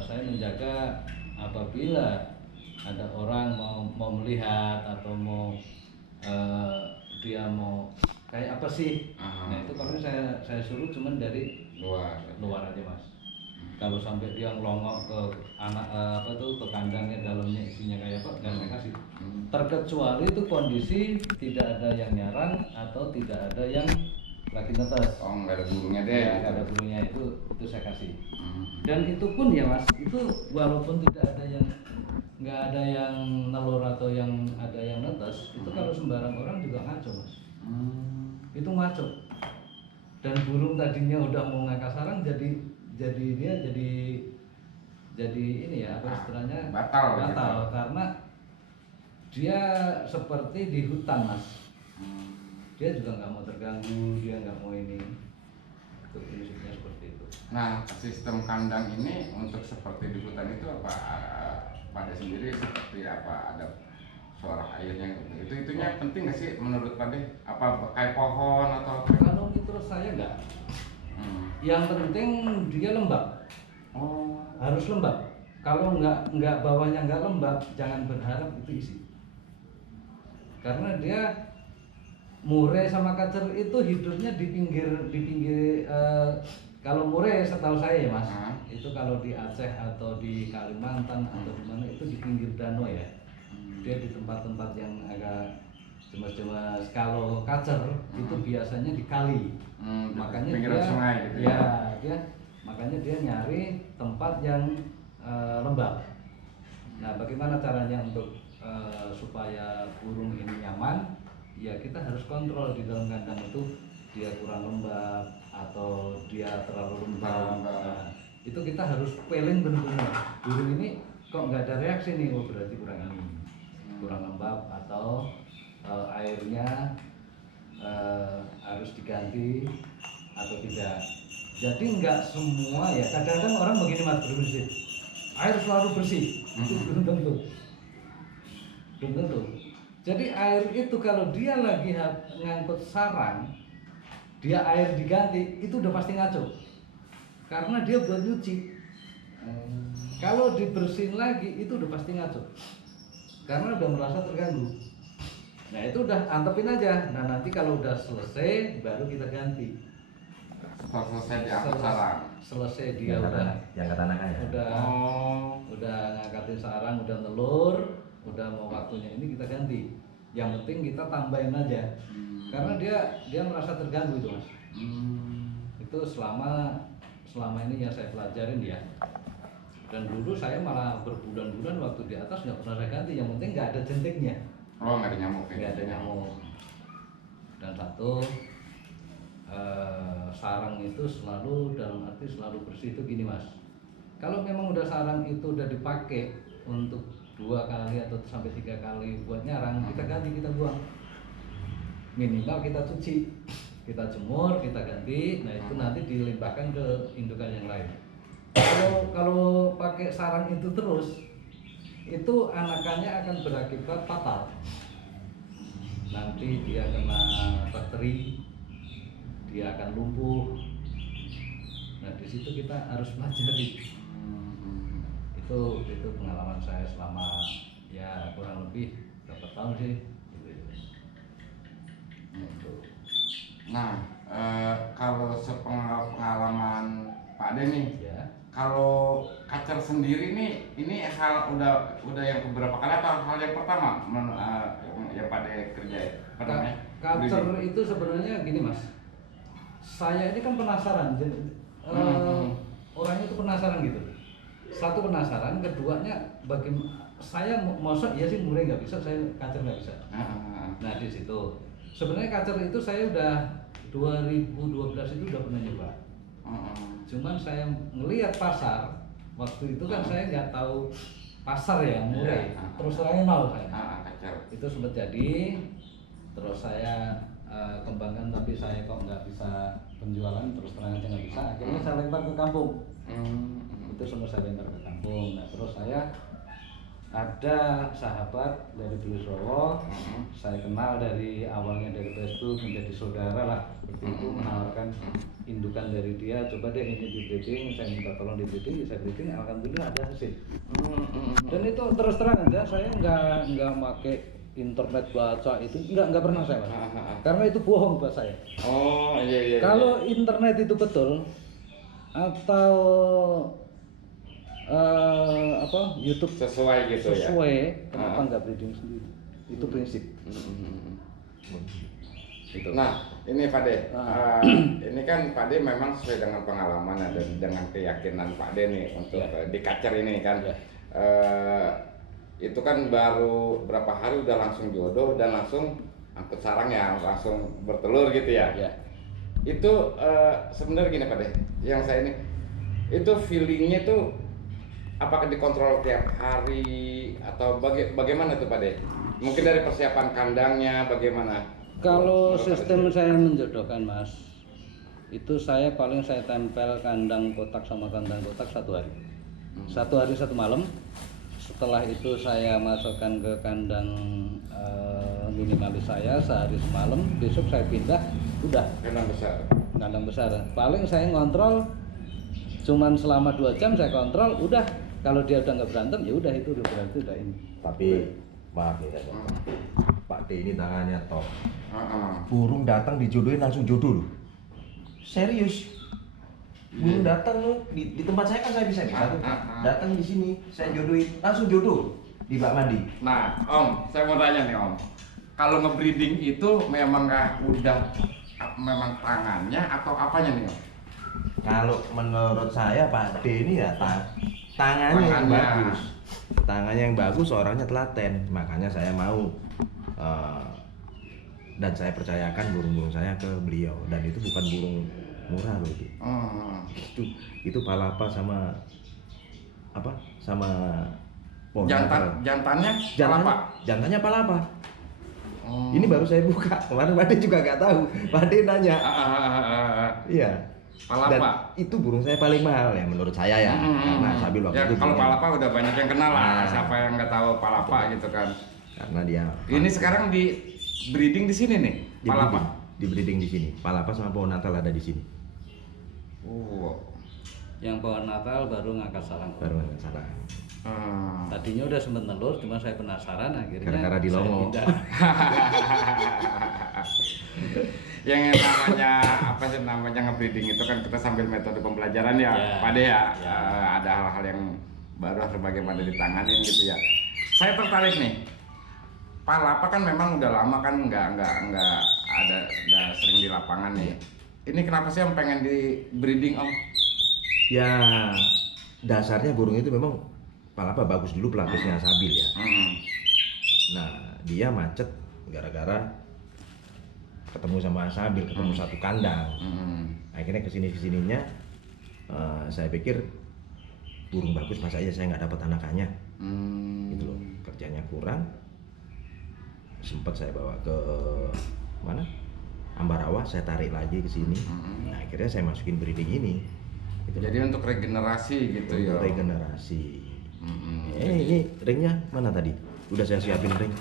Saya menjaga apabila ada orang mau melihat atau mau dia mau kayak apa sih. Nah itu kalau saya suruh cuman dari luar aja mas. Kalau sampai dia ngelongok ke anak ke kandangnya, dalamnya isinya kayak apa, nggak saya kasih. Terkecuali itu kondisi tidak ada yang nyarang atau tidak ada yang lagi netes. Oh, nggak ada burungnya deh. Ya, nggak ada burungnya, itu saya kasih. Dan itu pun ya mas, itu walaupun tidak ada yang nggak ada yang nelur atau yang ada yang netes, itu kalau sembarang orang juga ngaco mas. Itu ngaco. Dan burung tadinya udah mau ngangkat sarang jadi dia jadi ini ya apa istilahnya batal gitu. Karena dia seperti di hutan mas. Dia juga nggak mau terganggu, dia nggak mau ini. Itu prinsipnya seperti itu. Nah, sistem kandang ini untuk seperti di hutan itu apa pada sendiri seperti apa, ada suara airnya gitu. Itunya penting nggak sih menurut Pade? Apa kayak pohon atau apa? Kalau menurut saya enggak. Yang penting dia lembab. Harus lembab. Kalau enggak bawahnya enggak lembab, jangan berharap itu isi. Karena dia murai sama kacer itu hidupnya di pinggir kalau murai setahu saya ya mas, itu kalau di Aceh atau di Kalimantan atau di mana itu di pinggir danau ya. Dia di tempat-tempat yang agak jemas-jemas. Kalau kacer itu biasanya di kali. Makanya pinggiran sungai gitu ya. Makanya dia nyari tempat yang lembab. Nah, bagaimana caranya untuk supaya burung ini nyaman? Ya kita harus kontrol di dalam kandang itu dia kurang lembab atau dia terlalu lembab. Nah, itu kita harus peling benar-benar. Burung ini kok nggak ada reaksi nih, oh berarti kurang ini, kurang lembab atau airnya harus diganti atau tidak. Jadi nggak semua ya. Kadang-kadang orang begini mas, bersih, air selalu bersih, itu belum tentu. Jadi air itu kalau dia lagi ngangkut sarang, dia air diganti, itu udah pasti ngaco. Karena dia buat nyuci. Kalau dibersihin lagi, itu udah pasti ngaco. Karena udah merasa terganggu. Nah itu udah antepin aja. Nah nanti kalau udah selesai, baru kita ganti. Selesai diangkat sarang. Selesai dia udah ngangkatin sarang, udah telur, udah mau waktunya ini kita ganti. Yang penting kita tambahin aja. Karena dia merasa terganggu itu mas. Itu selama ini yang saya pelajarin ya. Dan dulu saya malah berbulan-bulan waktu di atas nggak pernah saya ganti. Yang penting nggak ada jentiknya. Nggak ada nyamuk. Nggak ada nyamuk. Dan satu sarang itu selalu dalam arti selalu bersih itu gini mas. Kalau memang udah sarang itu udah dipakai untuk 2 kali atau sampai 3 kali buat nyarang, kita ganti, kita buang. Minimal kita cuci, kita jemur, kita ganti. Nah itu nanti dilimpahkan ke indukan yang lain. Kalau pakai sarang itu terus, itu anakannya akan berakibat fatal. Nanti dia kena bakteri, dia akan lumpuh. Nah di situ kita harus pelajari. Itu pengalaman saya selama ya kurang lebih berapa tahun sih. Nah, kalau sepengalaman Pak De nih, Ya. Kalau kacer sendiri nih, ini hal udah yang beberapa kali atau hal yang pertama yang Pak De kerjain? Kacer itu sebenarnya gini mas, saya ini kan penasaran, orangnya itu penasaran gitu. Satu penasaran, keduanya saya mosok ya sih murai nggak bisa, saya kacer nggak bisa. Nah di situ sebenarnya kacer itu saya udah 2012 itu udah pernah nyoba. Cuman saya ngelihat pasar waktu itu kan saya nggak tahu pasar ya murai, terus saya mau itu sempat jadi, terus saya kembangkan tapi saya kok nggak bisa penjualan, terus terang aja nggak bisa, akhirnya saya lempar ke kampung. Itu semua saya lempar ke kampung. Nah terus saya ada sahabat dari Bulusowo, saya kenal dari awalnya dari Facebook menjadi saudara lah, seperti itu, menawarkan indukan dari dia, coba deh ini di breeding, saya minta tolong di breeding, saya breeding, alhamdulillah ada hasil. Dan itu terus terang aja, saya nggak pakai internet baca itu, nggak pernah saya, Mas. Karena itu bohong buat saya. Oh iya. Kalau internet itu betul atau YouTube Sesuai gitu ya. sesuai, kenapa nggak breeding sendiri? Itu prinsip. Gitu. Nah, ini Pak De, ini kan Pak De memang sesuai dengan pengalaman dan dengan keyakinan Pak De nih untuk di Kacer ini kan. Itu kan baru berapa hari udah langsung jodoh dan langsung angkut sarang ya, langsung bertelur gitu ya. Itu sebenarnya gini Pak De, yang saya ini itu feelingnya tuh apakah dikontrol tiap hari atau bagaimana tuh Pak De? Mungkin dari persiapan kandangnya bagaimana? Kalau sistem saya menjodohkan Mas, itu saya tempel kandang kotak sama kandang kotak 1 hari. 1 hari 1 malam. Setelah itu saya masukkan ke kandang minimalis saya sehari semalam. Besok saya pindah, udah kandang besar. Paling saya ngontrol cuman selama 2 jam saya kontrol, udah. Kalau dia udah nggak berantem ya udah, itu udah berarti udah ini. Tapi maaf ya Pak D ini tangannya top. Burung datang dijodohin langsung jodoh loh. Serius. Burung datang di tempat saya kan saya bisa datang di sini saya jodohin langsung jodoh di bak mandi. Nah Om, saya mau tanya nih Om, kalau ngebreeding itu memang memang tangannya atau apanya nih Om? Kalau menurut saya Pak D ini ya tangannya yang bagus. Tangannya yang bagus, orangnya telaten. Makanya saya mau dan saya percayakan burung-burung saya ke beliau. Dan itu bukan burung murah loh itu. Itu palapa sama apa? Sama jantannya palapa. Ini baru saya buka. Kemarin Pak D juga nggak tahu. Pak D nanya. Iya. Palapa. Dan itu burung saya paling mahal ya menurut saya ya. Karena Sabil waktu itu kalau palapa udah banyak yang kenal lah. Siapa yang nggak tahu palapa gitu kan. Karena dia. Ini sekarang di breeding di sini nih. Palapa. Di breeding di sini. Palapa sama pohon natal ada di sini. Yang pohon natal baru ngangkat sarang. Hmm. Tadinya udah sempet telur, cuma saya penasaran akhirnya. Gara-gara di Longo. Yang namanya ngebreeding itu kan kita sambil metode pembelajaran ya, Pak De ya. Ada hal-hal yang baru harus bagaimana ditanganin gitu ya. Saya tertarik nih. Palapa kan memang udah lama kan nggak sering di lapangan nih. Ini kenapa sih yang pengen di breeding Om? Ya dasarnya burung itu memang palapa bagus dulu pelapisnya Sabil ya. Nah dia macet gara-gara ketemu sama Sabil, ketemu satu kandang. Akhirnya kesininya saya pikir burung bagus masa iya saya nggak dapat anakannya. Gitu loh, kerjanya kurang. Sempat saya bawa ke mana? Ambarawa, saya tarik lagi ke sini. Nah, akhirnya saya masukin breeding ini. Gitu. Jadi untuk regenerasi gitu ya. Regenerasi. Ini ringnya mana tadi? Udah saya siapin ring.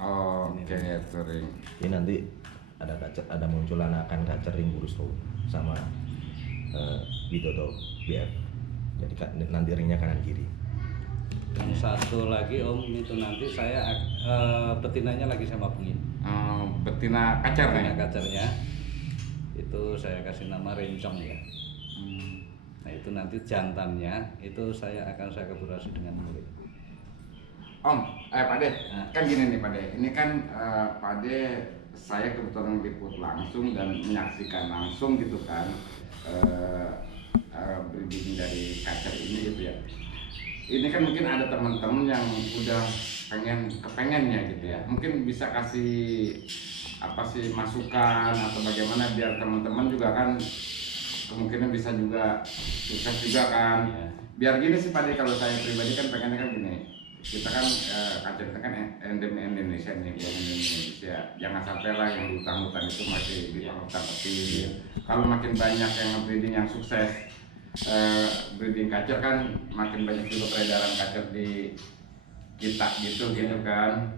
Oke, itu ring. Ini nanti ada muncul anakan kacer ring Bulusowo sama Bitoto BF. Jadi nanti ringnya kanan kiri. Yang satu lagi Om, itu nanti saya betinanya lagi saya mabungin. Betina kacer nih. Betina kacernya itu saya kasih nama rencong ya. Nah itu nanti jantannya itu akan saya kolaborasi dengan murid. Om, Pak De, kan gini nih Pak De. Ini kan Pak De saya kebetulan meliput langsung dan menyaksikan langsung gitu kan breeding dari kacer ini gitu ya. Ini kan mungkin ada teman-teman yang udah kepengennya gitu ya. Mungkin bisa kasih masukan atau bagaimana biar teman-teman juga kan kemungkinan bisa juga sukses juga kan. Biar gini sih Pak De, kalau saya pribadi kan pengennya kan gini. Kita kan kacer kita kan endemi Indonesia nih, Indonesia. Jangan sampai lah yang di hutan-hutan itu masih di hutan kecil. Kalau makin banyak yang breeding yang sukses, breeding kacer kan makin banyak juga peredaran kacer di kita gitu kan.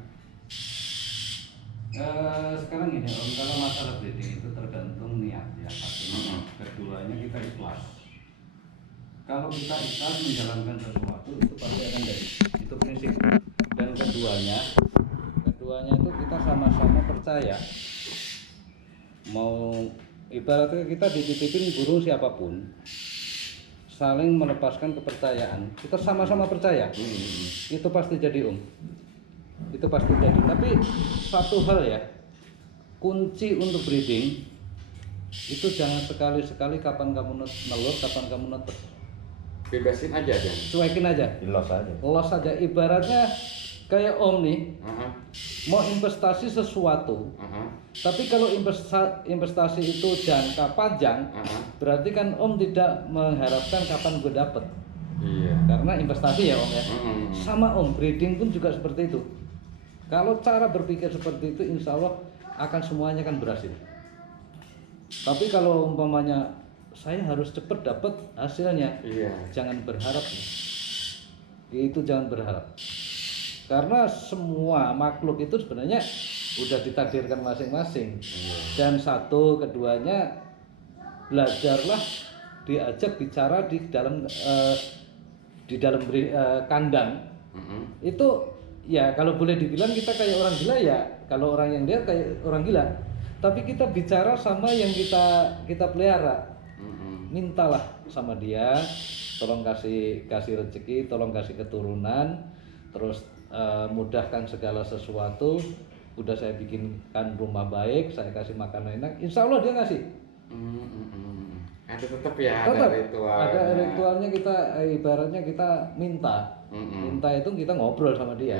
Sekarang gini Om, kalau masalah breeding itu tergantung niat ya. Artinya keduanya kita ikhlas. Kalau kita ikhlas menjalankan sesuatu itu pasti akan jadi. Itu prinsip. Dan keduanya itu kita sama-sama percaya. Mau ibaratnya kita dititipin burung siapapun, saling melepaskan kepercayaan. Kita sama-sama percaya. Itu pasti jadi Om. Itu pasti jadi. Tapi satu hal ya, kunci untuk breeding itu jangan sekali-sekali kapan kamu nelur, kapan kamu netes. Bebasin aja kan. Di Cuekin aja. los aja. Los aja. Ibaratnya kayak Om nih, mau investasi sesuatu. Tapi kalau investasi itu jangka panjang, berarti kan Om tidak mengharapkan kapan gue dapet. Iya. Karena investasi ya Om ya. Sama Om, breeding pun juga seperti itu. Kalau cara berpikir seperti itu, insya Allah akan semuanya kan berhasil. Tapi kalau umpamanya saya harus cepat dapat hasilnya, Iya. jangan berharap. Itu jangan berharap. Karena semua makhluk itu sebenarnya udah ditakdirkan masing-masing. Dan satu keduanya belajarlah, diajak bicara di dalam kandang. Itu ya kalau boleh dibilang kita kayak orang gila ya. Kalau orang yang lihat kayak orang gila. Tapi kita bicara sama yang kita pelihara. Mintalah sama dia, tolong kasih rezeki, tolong kasih keturunan, terus mudahkan segala sesuatu. Udah saya bikinkan rumah baik, saya kasih makanan enak, insya Allah dia ngasih. Ada tetap ya, Tetap ada ritual. ada ritualnya. Kita ibaratnya kita minta itu kita ngobrol sama dia.